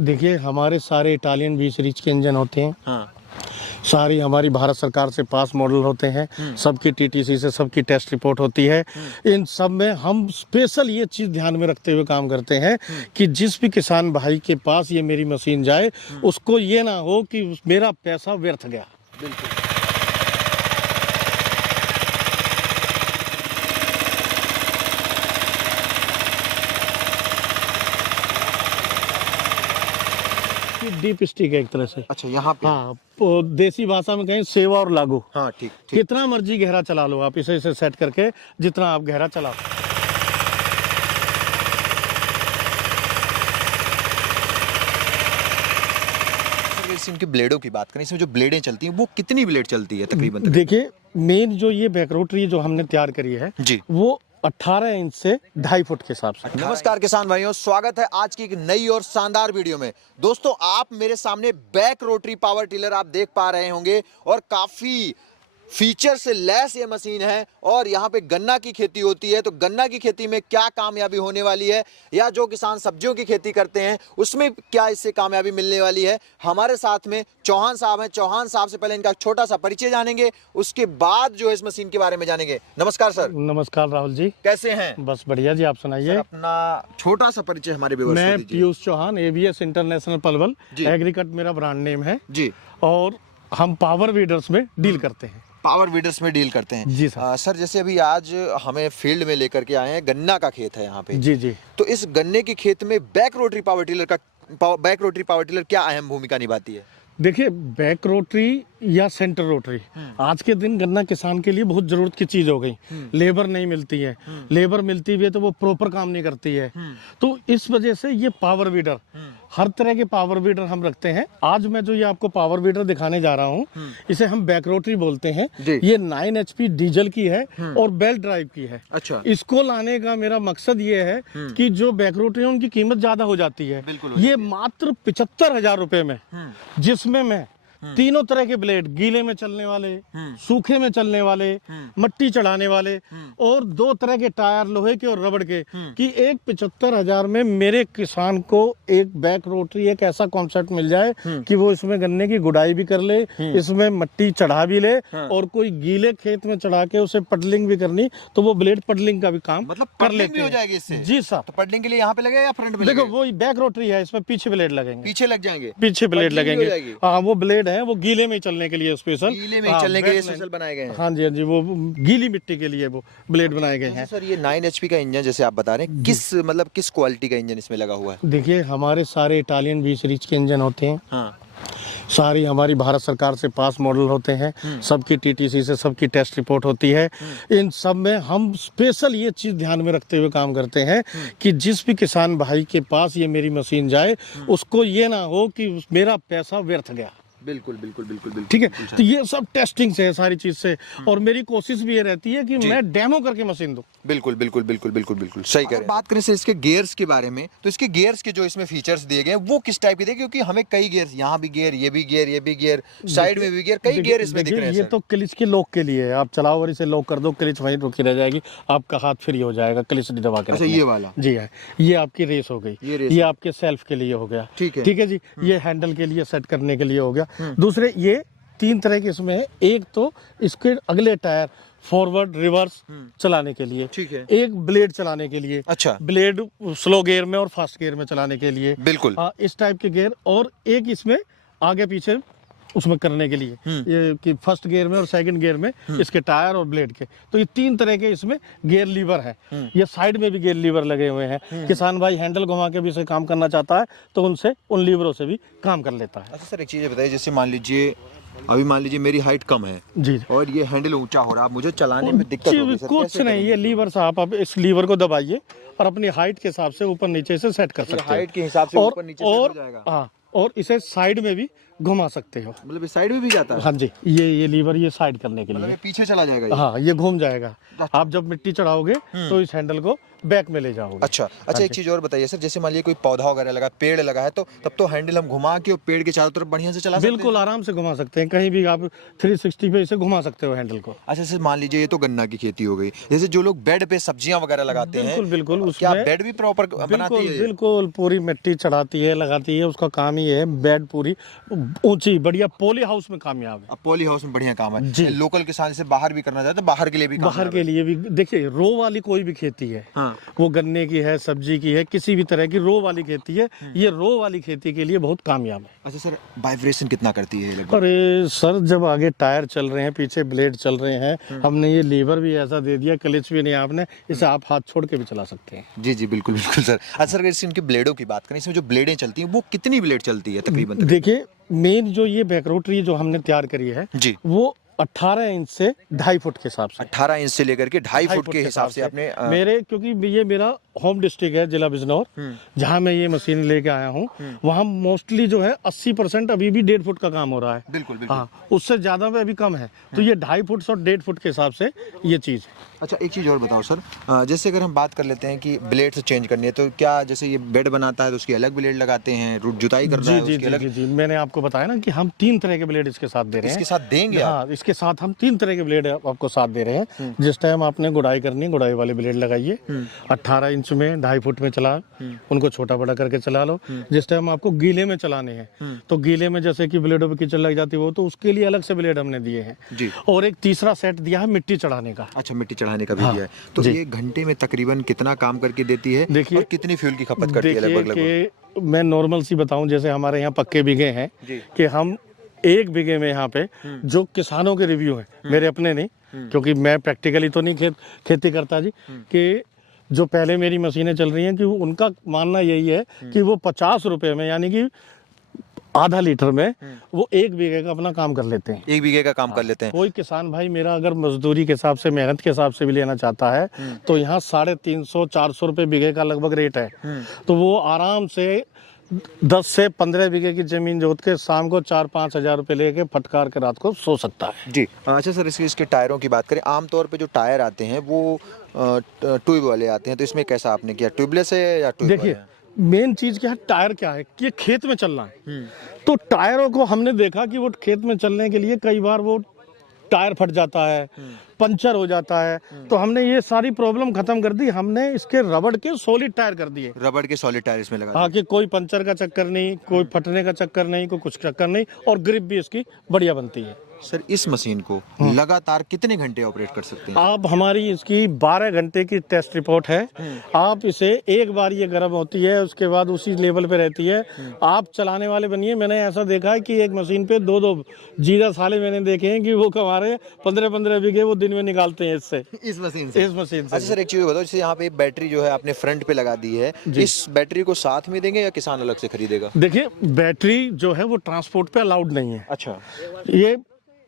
देखिए, हमारे सारे इटालियन 20 सीरीज के इंजन होते हैं। हाँ। सारी हमारी भारत सरकार से पास मॉडल होते हैं। सबकी टीटीसी से सबकी टेस्ट रिपोर्ट होती है। इन सब में हम स्पेशल ये चीज़ ध्यान में रखते हुए काम करते हैं कि जिस भी किसान भाई के पास ये मेरी मशीन जाए, उसको ये ना हो कि मेरा पैसा व्यर्थ गया। बिल्कुल। डीप स्टिक है एक तरह से। अच्छा, यहाँ पे। हाँ, तो देसी भाषा में कहें सेवा और लागू। हाँ, ठीक ठीक। कितना मर्जी गहरा चला लो आप, इसे सेट करके जितना आप गहरा चलाओ। इनकी ब्लेडों की बात करें, इसमें जो ब्लेडें चलती हैं वो कितनी ब्लेड चलती है तकरीबन? देखिए, मेन जो ये बैक रोटरी जो हमने तैयार करी है जी, वो 18 इंच से 2.5 फुट के हिसाब से। नमस्कार किसान भाइयों, स्वागत है आज की एक नई और शानदार वीडियो में। दोस्तों, आप मेरे सामने बैक रोटरी पावर टिलर आप देख पा रहे होंगे और काफी फीचर से लैस ये मशीन है। और यहाँ पे गन्ना की खेती होती है, तो गन्ना की खेती में क्या कामयाबी होने वाली है, या जो किसान सब्जियों की खेती करते हैं उसमें क्या इससे कामयाबी मिलने वाली है। हमारे साथ में चौहान साहब हैं। चौहान साहब से पहले इनका छोटा सा परिचय जानेंगे, उसके बाद जो है इस मशीन के बारे में जानेंगे। नमस्कार सर। नमस्कार राहुल जी, कैसे हैं? बस बढ़िया जी, आप सुनाइए। अपना छोटा सा परिचय हमारे व्यूअर्स को मैं दीजिए। पीयूष चौहान, एबीएस इंटरनेशनल पलवल जी। एग्रीकट मेरा ब्रांड नेम है जी। और हम पावर वीडर्स में डील करते हैं। पावर वीडर्स में डील करते हैं जी सर। सर, जैसे अभी आज हमें फील्ड में लेकर के आए हैं, गन्ना का खेत है यहाँ पे। जी जी। तो इस गन्ने के खेत में बैक रोटरी पावर टिलर क्या अहम भूमिका निभाती है? देखिए, बैक रोटरी या सेंटर रोटरी आज के दिन गन्ना किसान के लिए बहुत जरूरत की चीज हो गई। लेबर नहीं मिलती है, लेबर मिलती भी है तो वो प्रॉपर काम नहीं करती है। तो इस वजह से ये पावर वीडर, हर तरह के पावर वीडर हम रखते हैं। आज मैं जो ये आपको पावर वीडर दिखाने जा रहा हूँ, इसे हम बैक रोटरी बोलते हैं। ये 9 HP डीजल की है और बेल्ट ड्राइव की है। अच्छा। इसको लाने का मेरा मकसद ये है कि जो बैक रोटरी है उनकी कीमत ज्यादा हो जाती है। ये मात्र 75,000 रुपए में, जिसमें मैं तीनों तरह के ब्लेड, गीले में चलने वाले, सूखे में चलने वाले, मट्टी चढ़ाने वाले, और 2 तरह के टायर लोहे के और रबड़ के, कि एक 75,000 में मेरे किसान को एक बैक रोटरी, एक ऐसा कॉन्सेप्ट मिल जाए कि वो इसमें गन्ने की गुड़ाई भी कर ले, इसमें मट्टी चढ़ा भी ले, और कोई गीले खेत में चढ़ा के उसे पडलिंग भी करनी तो वो ब्लेड पडलिंग का भी काम मतलब कर लेते हो जाएगी इससे? जी सर। तो पडलिंग के लिए यहाँ पे लगेगा या फ्रंट में? देखो, वो बैक रोटरी है, इसमें पीछे ब्लेड लगेंगे। पीछे लग जाएंगे? पीछे ब्लेड पडलिंग भी हो लगेंगे। हाँ, वो ब्लेड है, वो गीले में चलने के लिए स्पेशल, गीले में चलने के लिए स्पेशल बनाए गए हैं। हाँ जी, हाँ जी, वो गीली मिट्टी के लिए वो ब्लेड बनाए गए हैं। सर, ये 9 HP का इंजन जैसे आप बता रहे हैं, किस क्वालिटी का इंजन इसमें लगा हुआ है? देखिए, हमारे सारे इटालियन 20 सीरीज के इंजन होते हैं। हाँ। सारी हमारी भारत सरकार से पास मॉडल होते हैं। सबकी टीटीसी से सबकी टेस्ट रिपोर्ट होती है। इन सब में हम स्पेशल ये चीज़ ध्यान में रखते हुए काम करते हैं कि जिस भी किसान भाई के पास ये मेरी मशीन जाए, उसको ये ना हो कि मेरा पैसा व्यर्थ गया। बिल्कुल बिल्कुल बिल्कुल बिल्कुल। ठीक है, तो ये सब टेस्टिंग से है सारी चीज से, और मेरी कोशिश भी ये रहती है कि मैं डेमो करके मशीन दूं। बिल्कुल बिल्कुल बिल्कुल बिल्कुल बिल्कुल सही कह रहे हैं। बात करें से इसके गियर्स के बारे में, तो इसके गियर्स के जो इसमें फीचर्स दिए गए हैं वो किस टाइप के दिए? क्योंकि हमें कई गियर्स, यहाँ भी गियर, ये भी गियर, ये भी गियर, साइड में भी गियर, कई गियर इसमें दिख रहे हैं। ये तो क्लिच के लॉक के लिए है। आप चलाओ और इसे लॉक कर दो, क्लिच वहीं रुकी रह जाएगी, आपका हाथ फ्री हो जाएगा क्लिच दबा के। अच्छा, ये वाला? जी है, ये आपकी रेस हो गई, ये आपके सेल्फ के लिए हो गया। ठीक है, ठीक है जी। ये हैंडल के लिए सेट करने के लिए हो गया। दूसरे, ये 3 तरह के इसमें है। एक तो इसके अगले टायर फॉरवर्ड रिवर्स चलाने के लिए, ठीक है। एक ब्लेड चलाने के लिए। अच्छा। ब्लेड स्लो गियर में और फास्ट गियर में चलाने के लिए। बिल्कुल। इस टाइप के गियर, और एक इसमें आगे पीछे उसमें करने के लिए, ये कि फर्स्ट गियर में और सेकंड गियर में इसके टायर और ब्लेड के। तो ये 3 तरह के इसमें गियर लीवर है। ये साइड में भी गियर लीवर लगे हुए हैं। किसान भाई हैंडल घुमा के भी इसे काम करना चाहता है तो उनसे उन लीवरों से भी काम कर लेता है। अच्छा सर, एक चीज़ बताइए, जैसे मान लीजिए मेरी हाइट कम है जी, और ये हैंडल ऊंचा हो रहा है, मुझे चलाने में दिक्कत होगी सर, कुछ नहीं, ये लीवर से आप इस लीवर को दबाइए और अपनी हाइट के हिसाब से ऊपर नीचे से सेट कर सकते हैं। हाइट के हिसाब से ऊपर नीचे सेट हो जाएगा। हाँ, और इसे साइड में भी घुमा सकते हो। मतलब इस साइड में भी जाता है? हाँ जी, ये लीवर ये साइड करने के लिए, पीछे चला जाएगा। हाँ, ये घूम जाएगा। आप जब मिट्टी चढ़ाओगे तो इस हैंडल को बैक में ले जाओगे। अच्छा, एक चीज और बताइए सर, जैसे मान लीजिए कोई पौधा वगैरह लगा, पेड़ लगा है, तो तब तो हैंडल हम घुमा के और पेड़ के चारों तरफ बढ़िया से चला सकते हैं। बिल्कुल आराम से घुमा सकते हैं, कहीं भी आप 360 पे इसे घुमा सकते हो हैंडल को। अच्छा सर, मान लीजिए ये तो गन्ना की खेती हो गई, जैसे जो लोग बेड पे सब्जियां वगैरह लगाते हैं, बिल्कुल बिल्कुल, क्या उसमें बेड भी प्रॉपर बनाती है? बिल्कुल पूरी मिट्टी चढ़ाती है, लगाती है, उसका काम ही है बेड पूरी ऊंची बढ़िया पॉली हाउस में कामयाब है। अब पॉली हाउस में बढ़िया काम जी। है। लोकल किसान से बाहर भी करना चाहते हैं, बाहर के लिए भी बाहर के लिए भी देखिए, रो वाली कोई भी खेती है, हाँ। वो गन्ने की है, सब्जी की है, किसी भी तरह की रो वाली खेती है, ये रो वाली खेती के लिए बहुत कामयाब है। अच्छा सर, वाइब्रेशन कितना करती है ये लगभग? अरे सर, जब आगे टायर चल रहे हैं, पीछे ब्लेड चल रहे हैं, हमने ये लीवर भी ऐसा दे दिया, क्लच भी नहीं आपने, इसे आप हाथ छोड़ के भी चला सकते हैं। जी जी बिल्कुल बिल्कुल सर। अच्छा सर, अगर इनकी ब्लेडों की बात करें, इसमें जो ब्लेडें चलती हैं वो कितनी ब्लेड चलती है तकरीबन? देखिए, मेन जो ये बैकरोटरी जो हमने तैयार करी है जी, वो 18 इंच से 2.5 फुट के हिसाब से, 18 इंच से लेकर के 2.5 फुट के हिसाब से आपने मेरे, क्योंकि ये मेरा होम डिस्ट्रिक्ट है जिला बिजनौर, जहाँ मैं ये मशीन लेके आया हूँ, वहाँ मोस्टली जो है 80% अभी भी 1.5 फुट का काम हो रहा है। बिल्कुल बिल्कुल। हाँ, उससे ज्यादा में अभी कम है, तो ये 2.5 फुट और 1.5 फुट के हिसाब से ये चीज है। अच्छा, एक चीज़ और बताओ सर, जैसे अगर हम बात कर लेते हैं कि ब्लेड से चेंज करनी है, तो क्या जैसे ये बेड बनाता है तो उसकी अलग ब्लेड लगाते हैं, रूट जुताई करना है जी उसकी अलग? जी जी, मैंने आपको बताया ना कि हम 3 तरह के ब्लेड इसके साथ दे रहे हैं। इसके साथ देंगे आप? हाँ, इसके साथ हम 3 तरह के ब्लेड आपको साथ दे रहे हैं। जिस टाइम आपने गुड़ाई करनी है, गुड़ाई वाले ब्लेड लगाइए, 18 इंच में 2.5 फुट में चला, उनको छोटा बड़ा करके चला लो। जिस टाइम आपको गीले में चलाने हैं, तो गीले में जैसे कि ब्लेडों पे कीचड़ लग जाती है, वो तो उसके लिए अलग से ब्लेड हमने दिए हैं जी। और एक तीसरा सेट दिया है मिट्टी चढ़ाने का। अच्छा, मिट्टी चढ़ाने का भी दिया है। तो ये घंटे में तकरीबन कितना काम करके देती है? देखिए, और कितनी फ्यूल की खपत करती है लगभग? कि मैं नॉर्मल सी बताऊं, जैसे हमारे यहाँ पक्के बीघे हैं कि हम 1 बीघे में यहाँ पे जो किसानों के रिव्यू हैं, मेरे अपने नहीं, क्योंकि मैं प्रैक्टिकली तो नहीं खेती करता जी, कि जो पहले मेरी मशीनें चल रही हैं कि उनका मानना यही है कि वो 50 रुपए में, यानी कि आधा लीटर में, वो 1 बीघे का अपना काम कर लेते हैं। 1 बीघे का काम कर लेते हैं। कोई किसान भाई मेरा अगर मजदूरी के हिसाब से, मेहनत के हिसाब से भी लेना चाहता है, तो यहाँ 350-400 रुपए बीघे का लगभग रेट है। तो वो आराम से 10 से 15 बीघे की जमीन जोत के शाम को 4-5 हजार रुपए लेके फटकार के रात को सो सकता है। जी। अच्छा सर, इसके टायरों की बात करें, आमतौर पे जो टायर आते हैं वो ट्यूब वाले आते हैं, तो इसमें कैसा आपने किया, ट्यूबलेस है या ट्यूब? देखिए, मेन चीज क्या है, टायर क्या है कि ये खेत में चलना है, तो टायरों को हमने देखा कि वो खेत में चलने के लिए कई बार वो टायर फट जाता है, पंचर हो जाता है, तो हमने ये सारी प्रॉब्लम खत्म कर दी। हमने इसके रबड़ के सॉलिड टायर कर दिए। रबड़ के सॉलिड टायर इसमें लगा? हाँ, कि कोई पंचर का चक्कर नहीं, कोई फटने का चक्कर नहीं, कोई कुछ चक्कर नहीं, और ग्रिप भी इसकी बढ़िया बनती है। सर, इस मशीन को लगातार कितने घंटे ऑपरेट कर सकते हैं? आप, हमारी इसकी 12 घंटे की टेस्ट रिपोर्ट है। आप इसे एक बार ये गर्म होती है, उसके बाद उसी लेवल पे रहती है, आप चलाने वाले बनिए। मैंने ऐसा देखा है कि एक मशीन पे 2-2 जीरा साले मैंने देखे हैं कि वो हमारे 15-15 बीघे वो दिन में निकालते हैं इससे, इस मशीन से? इस मशीन से। अच्छा सर, एक चीज बताओ, जैसे यहाँ पे बैटरी जो है आपने फ्रंट पे लगा दी है, इस बैटरी को साथ में देंगे या किसान अलग से खरीदेगा? देखिए, बैटरी जो है वो ट्रांसपोर्ट पे अलाउड नहीं है। अच्छा। ये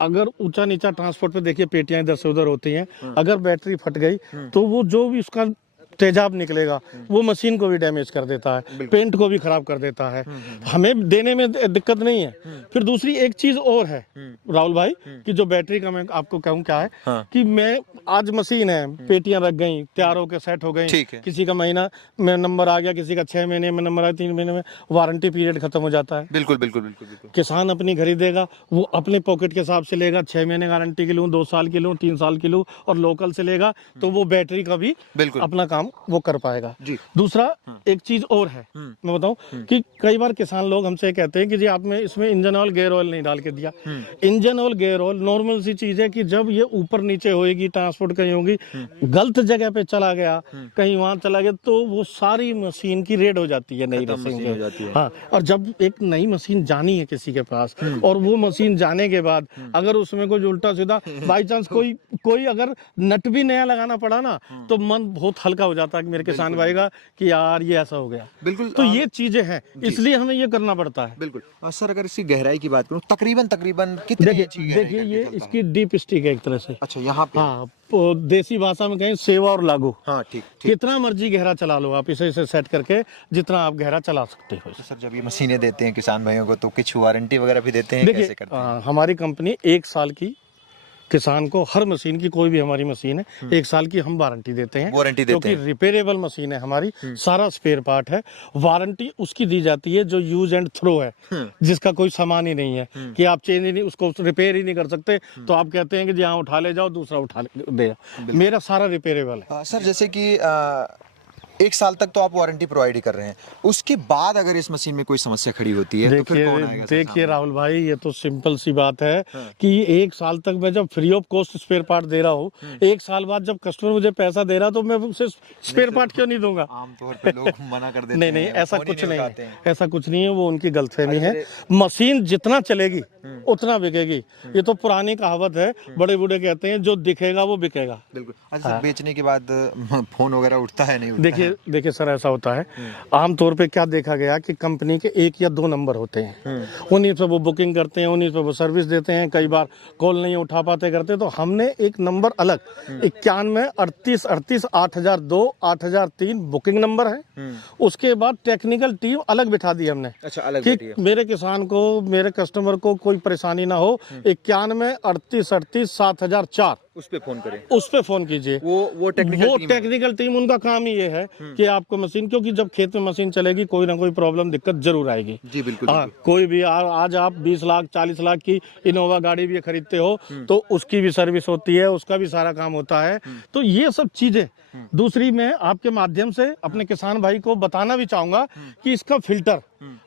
अगर ऊंचा नीचा ट्रांसपोर्ट पे देखिए पेटियां इधर से उधर होती हैं, अगर बैटरी फट गई तो वो जो भी उसका तेजाब निकलेगा वो मशीन को भी डैमेज कर देता है, पेंट को भी खराब कर देता है। हमें देने में दिक्कत नहीं है। फिर दूसरी एक चीज और है राहुल भाई, कि जो बैटरी का मैं आपको कहूँ क्या है, कि मैं आज मशीन है, पेटियां रख गई, तैयार होकर सेट हो गई, किसी का महीना में नंबर आ गया, किसी का 6 महीने में नंबर आया, 3 महीने में, वारंटी पीरियड खत्म हो जाता है। बिल्कुल बिल्कुल बिल्कुल बिल्कुल। किसान अपनी खरीदेगा, वो अपने पॉकेट के हिसाब से लेगा, 6 महीने गारंटी की लूँ, 2 साल की लूँ, 3 साल की लूँ, और लोकल से लेगा तो वो बैटरी का भी अपना काम वो कर पाएगा जी। दूसरा एक चीज और है, मैं बताऊं कि कई बार किसान लोग हमसे कहते हैं कि जी आपने इसमें इंजन ऑयल गेयर ऑयल नहीं डाल के दिया। Engine oil gear oil normal सी चीज है कि जब ये ऊपर नीचे होएगी, ट्रांसपोर्ट कहीं होगी, गलत जगह पे चला गया, कहीं वहां चला गया, तो वो सारी मशीन की रेड हो जाती है, नई मशीन हो जाती है। हाँ, और जब एक नई मशीन जानी है किसी के पास, और वो मशीन जाने के बाद अगर उसमें कुछ उल्टा सीधा बाई चांस कोई अगर नट भी नया लगाना पड़ा ना, तो मन बहुत हल्का हो जाता है कि मेरे किसान भाई का कि यार ये ऐसा हो गया। बिल्कुल। तो ये चीजें हैं, इसलिए हमें ये करना पड़ता है। बिल्कुल। सर, अगर इसकी गहराई की बात करूं, तकरीबन कितनी? देखिए ये इसकी डीप स्टिक है एक तरह से। अच्छा, यहाँ पे? हाँ, देसी भाषा में कहें सेवा और लागू। हाँ, ठीक। कितना मर्जी गहरा चला लो आप इसे सेट करके, जितना आप गहरा चला सकते हो। तो सर, जब ये मशीनें देते हैं किसान भाइयों को, तो कुछ वारंटी वगैरह भी देते हैं? देखिए, कैसे करते हैं? हमारी कंपनी 1 साल की किसान को हर मशीन की, कोई भी हमारी मशीन है 1 साल की हम वारंटी देते हैं, वारंटी देते क्योंकि रिपेयरेबल मशीन है हमारी, सारा स्पेयर पार्ट है। वारंटी उसकी दी जाती है जो यूज एंड थ्रो है, जिसका कोई सामान ही नहीं है कि आप चेंज ही नहीं, उसको रिपेयर ही नहीं कर सकते, तो आप कहते हैं कि जहाँ उठा ले जाओ दूसरा उठा देगा। मेरा सारा रिपेयरेबल है। सर जैसे कि 1 साल तक तो आप वारंटी प्रोवाइड ही कर रहे हैं, उसके बाद अगर इस मशीन में कोई समस्या खड़ी होती है तो फिर कौन आएगा? देखिए राहुल भाई, ये तो सिंपल सी बात है कि 1 साल तक मैं जब free of cost spare part दे रहा हूँ, 1 साल बाद जब कस्टमर मुझे पैसा दे रहा, तो मैं उसे स्पेयर पार्ट क्यों नहीं दूंगा? आमतौर पे लोग मना कर देते हैं। नहीं, ऐसा कुछ नहीं है, ऐसा कुछ नहीं है, वो उनकी गलतफहमी है। मशीन जितना चलेगी उतना बिकेगी, ये तो पुरानी कहावत है, बड़े बूढ़े कहते हैं जो दिखेगा वो बिकेगा। बिल्कुल। अच्छा सर, बेचने के बाद फोन वगैरह उठता है नहीं उठता है? देखिए सर, ऐसा होता है आमतौर पे, क्या देखा गया कि कंपनी के 1 या 2 नंबर होते हैं, उन्हीं पे वो बुकिंग करते हैं, उन्हीं पे वो सर्विस देते हैं, कई बार कॉल नहीं उठा पाते करते, तो हमने एक नंबर अलग 91 38 38 8002 8003 बुकिंग नंबर है। उसके बाद टेक्निकल टीम अलग बिठा दी हमने। अच्छा, अलग कि मेरे किसान को, मेरे कस्टमर को कोई परेशानी ना हो, 91 38 38 7004 उस पे फोन करें, उस पे फोन कीजिए। वो टेक्निकल टीम उनका काम ही ये है कि आपको मशीन, क्योंकि जब खेत में मशीन चलेगी कोई ना कोई प्रॉब्लम, दिक्कत जरूर आएगी। जी बिल्कुल। हाँ, कोई भी आज आप 20 लाख 40 लाख की इनोवा गाड़ी भी खरीदते हो तो उसकी भी सर्विस होती है, उसका भी सारा काम होता है। तो ये सब चीजें, दूसरी मैं आपके माध्यम से अपने किसान भाई को बताना भी चाहूंगा कि इसका फिल्टर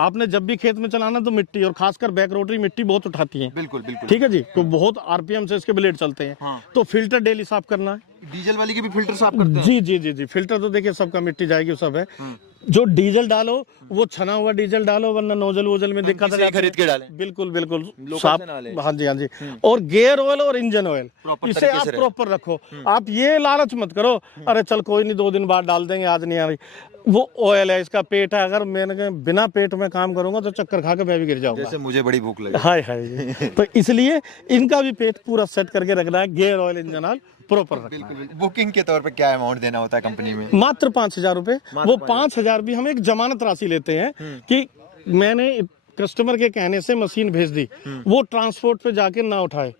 आपने जब भी खेत में चलाना तो मिट्टी, और खासकर बैक रोटरी मिट्टी बहुत उठाती है। बिल्कुल बिल्कुल। ठीक है जी, तो बहुत आरपीएम से इसके ब्लेड चलते हैं। हाँ। तो फिल्टर डेली साफ करना है। डीजल वाली के भी फिल्टर साफ करते हैं? जी, फिल्टर तो देखिए सबका मिट्टी जाएगी, सब है। जो डीजल डालो वो छना हुआ डीजल डालो, वरना नोजल वोजल में दिक्कत है, खरीद के डालें। बिल्कुल साफ। हाँ जी। और गियर ऑयल और इंजन ऑयल, इसे आप प्रॉपर रखो। आप ये लालच मत करो, अरे चल कोई नहीं 2 दिन बाद डाल देंगे, आज नहीं आ रही, वो ऑयल है, इसका पेट है, अगर मैंने बिना पेट में काम करूंगा तो चक्कर खा के मैं भी गिर जाऊंगा। जैसे मुझे बड़ी भूख लगी। हाय तो इसलिए इनका भी पेट पूरा सेट करके रखना है, gear oil engine oil proper रखना है। बुकिंग के तौर पे क्या अमाउंट देना होता है कंपनी में? मात्र 5,000 रुपए। वो 5,000 भी हम एक जमानत राशि लेते हैं कि मैंने कस्टमर के कहने से मशीन भेज दी, वो ट्रांसपोर्ट पे जाके ना उठाए।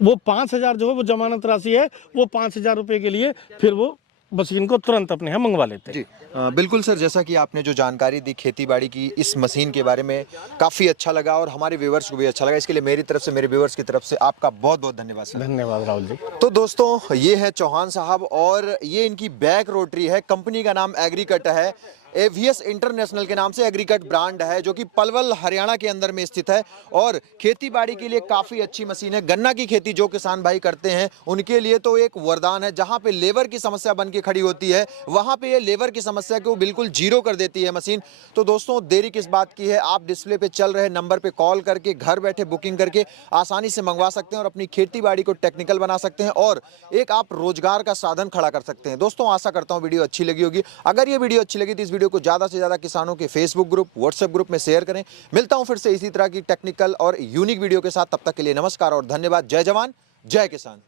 वो 5,000 जो है वो जमानत राशि है, वो 5,000 रुपए के लिए फिर वो मशीन को तुरंत अपने यहाँ मंगवा लेते हैं। जी बिल्कुल सर, जैसा कि आपने जो जानकारी दी खेतीबाड़ी की इस मशीन के बारे में, काफ़ी अच्छा लगा और हमारे व्यूवर्स को भी अच्छा लगा। इसके लिए मेरी तरफ से, मेरे व्यूवर्स की तरफ से आपका बहुत बहुत धन्यवाद सर। धन्यवाद राहुल जी। तो दोस्तों, ये है चौहान साहब और ये इनकी बैक रोटरी है। कंपनी का नाम एग्रीकट है, एवीएस इंटरनेशनल के नाम से एग्रीकट ब्रांड है, जो कि पलवल हरियाणा के अंदर में स्थित है और खेतीबाड़ी के लिए काफ़ी अच्छी मशीन है। गन्ना की खेती जो किसान भाई करते हैं उनके लिए तो एक वरदान है। जहां पे लेबर की समस्या बन के खड़ी होती है, वहां पे ये लेबर की समस्या को बिल्कुल जीरो कर देती है मशीन। तो दोस्तों, देरी किस बात की है, आप डिस्प्ले पे चल रहे नंबर पे कॉल करके घर बैठे बुकिंग करके आसानी से मंगवा सकते हैं और अपनी खेतीबाड़ी को टेक्निकल बना सकते हैं और एक आप रोजगार का साधन खड़ा कर सकते हैं। दोस्तों, आशा करता हूँ वीडियो अच्छी लगी होगी। अगर ये वीडियो अच्छी लगी तो इस वीडियो को ज्यादा से ज्यादा किसानों के फेसबुक ग्रुप, व्हाट्सएप ग्रुप में शेयर करें। मिलता हूं फिर से इसी तरह की टेक्निकल और यूनिक वीडियो के साथ, तब तक के लिए नमस्कार और धन्यवाद। जय जवान जय किसान।